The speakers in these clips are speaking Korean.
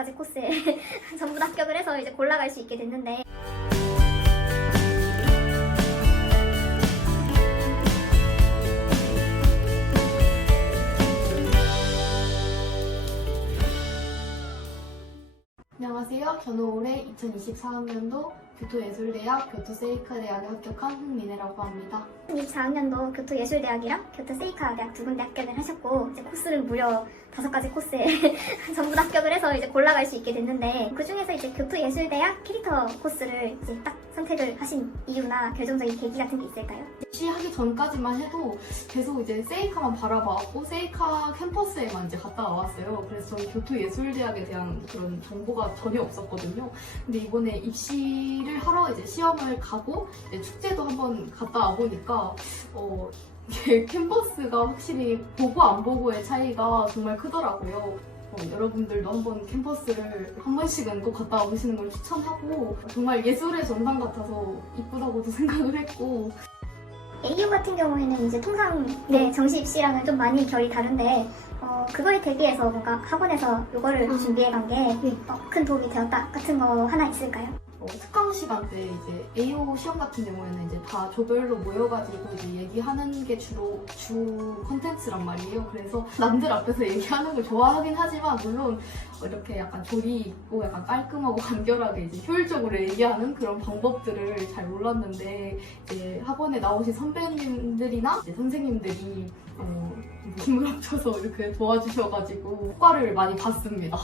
5가지 코스에 전부 다 합격을 해서 이제 골라갈 수 있게 됐는데, 안녕하세요. 저는 올해 2024학년도 교토예술대학 교토세이카대학에 합격한 홍민혜라고 합니다. 2024학년도 교토예술대학이랑 교토세이카대학 두 군데 합격을 하셨고, 이제 코스를 무려 5가지 코스에 전부 다 합격을 해서 이제 골라갈 수 있게 됐는데, 그 중에서 이제 교토예술대학 캐릭터 코스를 이제 딱 선택을 하신 이유나 결정적인 계기 같은 게 있을까요? 입시하기 전까지만 해도 계속 이제 세이카만 바라봐왔고 세이카 캠퍼스에만 이제 갔다 와왔어요. 그래서 저는 교토예술대학에 대한 그런 정보가 전혀 없었거든요. 근데 이번에 입시를 하러 이제 시험을 가고 이제 축제도 한번 갔다 와보니까 이게 캠퍼스가 확실히 보고 안 보고의 차이가 정말 크더라고요. 여러분들도 한번 캠퍼스를 한 번씩은 꼭 갔다 와보시는 걸 추천하고, 정말 예술의 전당 같아서 이쁘다고도 생각을 했고. AU 같은 경우에는 이제 통상 정시 입시랑은 좀 많이 결이 다른데, 그거에 대비해서 뭔가 학원에서 이거를 준비해간 게 큰 도움이 되었다 같은 거 하나 있을까요? 특강 시간 때 이제 AO 시험 같은 경우에는 이제 다 조별로 모여가지고 이제 얘기하는 게 주 컨텐츠란 말이에요. 그래서 남들 앞에서 얘기하는 걸 좋아하긴 하지만, 물론 이렇게 약간 조리 있고 약간 깔끔하고 간결하게 이제 효율적으로 얘기하는 그런 방법들을 잘 몰랐는데, 이제 학원에 나오신 선배님들이나 이제 선생님들이 힘을 합쳐서 이렇게 도와주셔가지고 효과를 많이 봤습니다.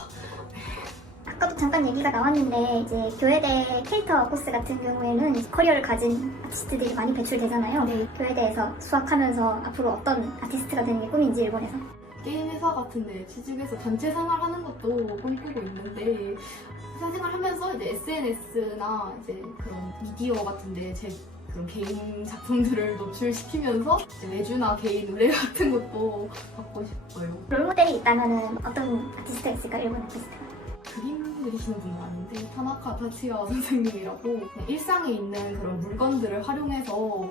아까도 잠깐 얘기가 나왔는데, 이제 교회대 캐릭터 코스 같은 경우에는 이제 커리어를 가진 아티스트들이 많이 배출되잖아요. 교회대에서 수학하면서 앞으로 어떤 아티스트가 되는 게 꿈인지 일본에서. 게임 회사 같은 데 취직해서 단체 생활하는 것도 꿈꾸고 있는데, 회사 생활하면서 이제 SNS나 이제 그런 미디어 같은 데 제 그런 개인 작품들을 노출시키면서 이제 외주나 개인 의뢰 같은 것도 받고 싶어요. 롤모델이 있다면 어떤 아티스트가 있을까, 일본 아티스트가? 그림 그리시는 분은 아닌데, 타나카 타치야 선생님이라고 일상에 있는 그런 물건들을 활용해서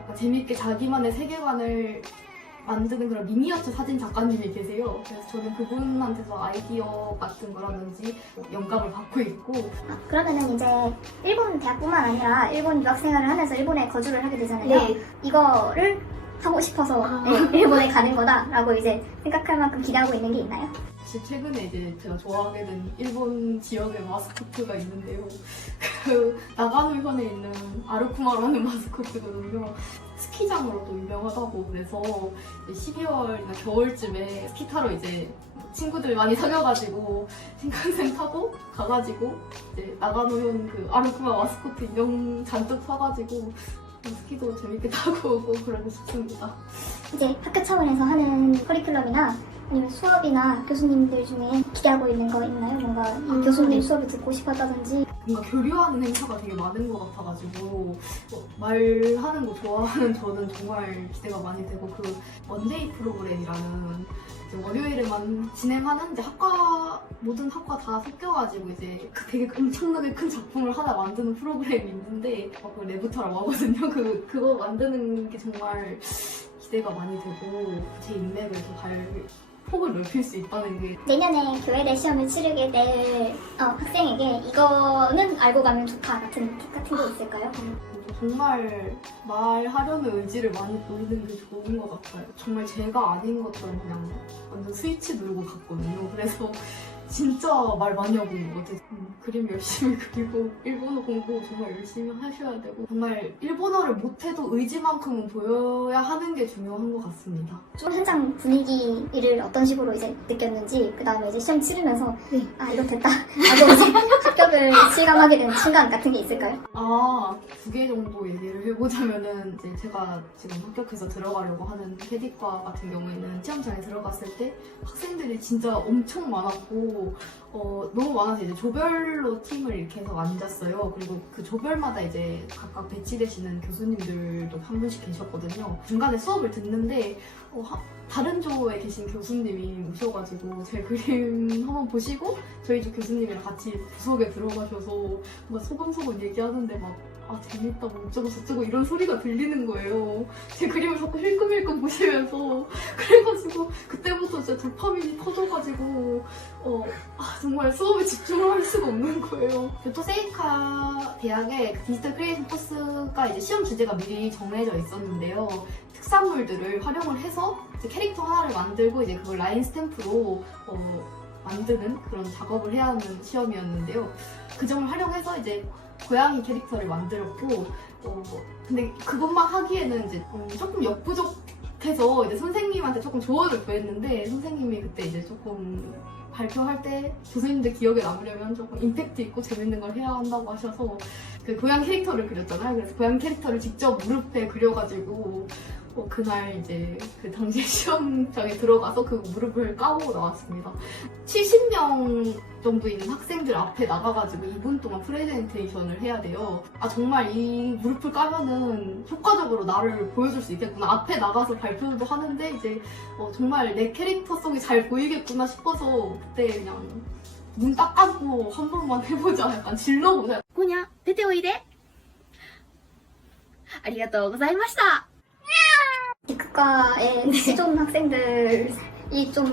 약간 재밌게 자기만의 세계관을 만드는 그런 미니어처 사진 작가님이 계세요. 그래서 저는 그분한테서 아이디어 같은 거라든지 영감을 받고 있고. 그러면은 이제 일본 대학뿐만 아니라 일본 유학 생활을 하면서 일본에 거주를 하게 되잖아요. 이거를 하고 싶어서 일본에 가는 거다라고 이제 생각할 만큼 기대하고 있는 게 있나요? 사실 최근에 이제 제가 좋아하게 된 일본 지역의 마스코트가 있는데요. 그 나가노현에 있는 아르쿠마라는 마스코트거든요. 스키장으로 또 유명하다고. 그래서 12월이나 겨울쯤에 스키 타러 이제 친구들 많이 사귀어가지고 신칸센 타고 가가지고 이제 나가노현 그 아르쿠마 마스코트 인형 잔뜩 사가지고 스키도 재밌게 타고 오고 그러고 싶습니다. 이제 학교 차원에서 하는 커리큘럼이나 아니면 수업이나 교수님들 중에 기대하고 있는 거 있나요? 뭔가 이 교수님 수업을 듣고 싶었다든지. 뭔가 교류하는 행사가 되게 많은 것 같아가지고 말하는 거 좋아하는 저는 정말 기대가 많이 되고, 그 원데이 프로그램이라는 이제 월요일에만 진행하는 이제 모든 학과 다 섞여가지고 이제 되게 엄청나게 큰 작품을 하나 만드는 프로그램이 있는데, 그 레부터라고 하거든요. 그거 만드는 게 정말 기대가 많이 되고, 제 인맥을 더 폭을 넓힐 수 있다는 게. 내년에 교회대 시험을 치르게 될 학생에게 이거는 알고 가면 좋다 같은 팁 같은 게 있을까요? 정말 말하려는 의지를 많이 보이는 게 좋은 것 같아요. 정말 제가 아닌 것처럼 그냥 완전 스위치 누르고 갔거든요. 그래서 진짜 말 많이 하고 있는 것 같아요. 그림 열심히 그리고 일본어 공부 정말 열심히 하셔야 되고, 정말 일본어를 못해도 의지만큼은 보여야 하는 게 중요한 것 같습니다. 좀 현장 분위기를 어떤 식으로 이제 느꼈는지, 그 다음에 이제 시험 치르면서 이거 됐다 라고 이제 합격을 실감하게 된 순간 같은 게 있을까요? 2개 정도 얘기를 해보자면은, 이제 제가 지금 합격해서 들어가려고 하는 캐디과 같은 경우에는 시험장에 들어갔을 때 학생들이 진짜 엄청 많았고, 너무 많아서 이제 조별로 팀을 이렇게 해서 앉았어요. 그리고 그 조별마다 이제 각각 배치되시는 교수님들도 한 분씩 계셨거든요. 중간에 수업을 듣는데 다른 조에 계신 교수님이 오셔가지고 제 그림 한번 보시고 저희 조 교수님이랑 같이 부석에 들어가셔서 막 소곤소곤 얘기하는데 막 재밌다 뭐 어쩌고 저쩌고 이런 소리가 들리는 거예요. 제 그림을 자꾸 힐끔힐끔 보시면서. 그래가지고 그때부터 진짜 도파민이 터져가지고 정말 수업에 집중을 할 수가 없는 거예요. 교토 세이카 대학의 디지털 크리에이션 코스가 이제 시험 주제가 미리 정해져 있었는데요. 특산물들을 활용을 해서 이제 캐릭터 하나를 만들고 이제 그걸 라인 스탬프로 만드는 그런 작업을 해야 하는 시험이었는데요. 그 점을 활용해서 이제 고양이 캐릭터를 만들었고, 근데 그것만 하기에는 이제 조금 역부족해서 이제 선생님한테 조금 조언을 구했는데, 선생님이 그때 이제 조금 발표할 때 교수님들 기억에 남으려면 조금 임팩트 있고 재밌는 걸 해야 한다고 하셔서 그 고양이 캐릭터를 그렸잖아요. 그래서 고양이 캐릭터를 직접 무릎에 그려가지고 그날 이제 그 당시 시험장에 들어가서 그 무릎을 까고 나왔습니다. 70명 정도 있는 학생들 앞에 나가가지고 2분 동안 프레젠테이션을 해야 돼요. 정말 이 무릎을 까면은 효과적으로 나를 보여줄 수 있겠구나. 앞에 나가서 발표도 하는데 이제 정말 내 캐릭터성이 잘 보이겠구나 싶어서 그때 그냥 눈 딱 감고 한 번만 해보자. 약간 질러보자. こにゃ、出ておいで。ありがとうございました。 기크과의 시종 학생들이 좀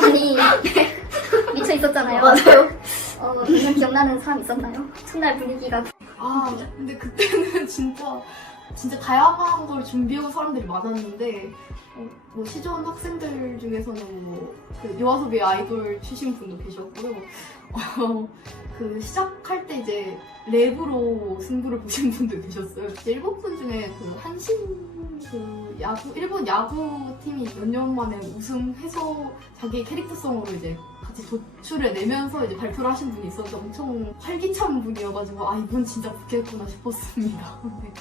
많이 미쳐 있었잖아요. 맞아요. 이런 기억나는 사람 있었나요? 첫날 분위기가. 근데 그때는 진짜 다양한 걸 준비해온 사람들이 많았는데, 뭐 시전 학생들 중에서는 그 요아소비 아이돌 출신 분도 계셨고요. 그 시작할 때 이제 랩으로 승부를 보신 분도 계셨어요. 일본 분 중에 그 한신 일본 야구 팀이 몇 년 만에 우승해서 자기 캐릭터성으로 이제 같이 도출해 내면서 이제 발표를 하신 분이 있었는데 엄청 활기찬 분이어가지고 이분 진짜 붙겠구나 싶었습니다. 네.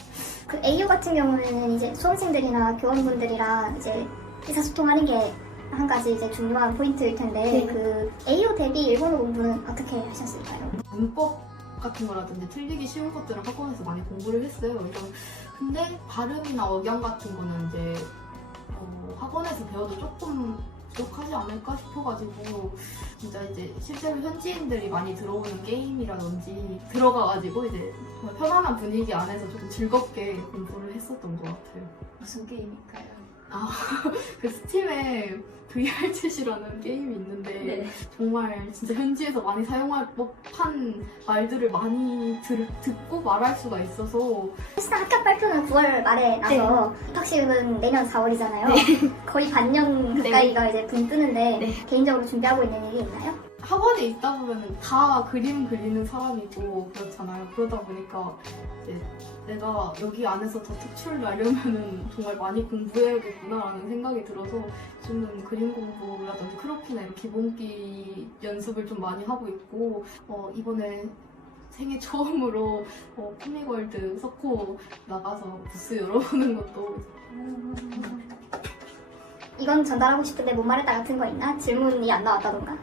그 AU 같은 경우에는 이제 수험생들이나 교원분들이랑 이제 의사소통하는 게 한 가지 이제 중요한 포인트일 텐데, 네. 그 AU 대비 일본어 공부는 어떻게 하셨을까요? 문법 같은 거라든지 틀리기 쉬운 것들을 학원에서 많이 공부를 했어요. 근데 발음이나 억양 같은 거는 이제 학원에서 배워도 조금 부족하지 않을까 싶어가지고 진짜 이제 실제로 현지인들이 많이 들어오는 게임이라든지 들어가가지고 이제 정말 편안한 분위기 안에서 좀 즐겁게 공부를 했었던 것 같아요. 무슨 게임일까요? 그 스팀에 VR챗이라는 게임이 있는데 네. 정말 진짜 현지에서 많이 사용할 법한 말들을 많이 듣고 말할 수가 있어서 사실상 합격 발표는 9월 말에 나서 입학식은 내년 4월이잖아요. 거의 반년 가까이가 이제 분 뜨는데 네. 개인적으로 준비하고 있는 일이 있나요? 학원에 있다 보면 다 그림 그리는 사람이고 그렇잖아요. 그러다 보니까 이제 내가 여기 안에서 더 특출을 나려면은 정말 많이 공부해야겠구나라는 생각이 들어서 요즘은 그림 공부라든지 크로키나 이런 기본기 연습을 좀 많이 하고 있고, 이번에 생애 처음으로 코미월드 석호 나가서 부스 열어보는 것도 이건 전달하고 싶은데 못 말했다 같은 거 있나? 질문이 안 나왔다던가?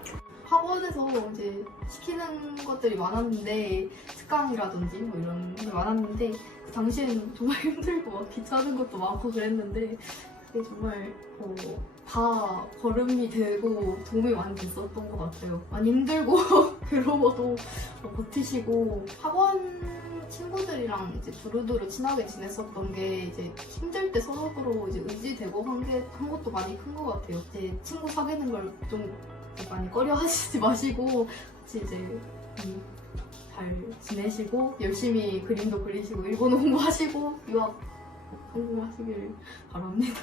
학원에서 이제 시키는 것들이 많았는데 특강이라든지 뭐 이런 게 많았는데 그 당시에는 정말 힘들고 막 귀찮은 것도 많고 그랬는데 그게 정말 다 걸음이 되고 도움이 많이 됐었던 것 같아요. 많이 힘들고 괴로워도 버티시고 학원 친구들이랑 이제 두루두루 친하게 지냈었던 게 이제 힘들 때 서로 이제 의지되고 한 것도 많이 큰 것 같아요. 이제 친구 사귀는 걸 좀 많이 꺼려 하시지 마시고 같이 이제 잘 지내시고 열심히 그림도 그리시고 일본어 공부하시고 유학 성공하시길 바랍니다.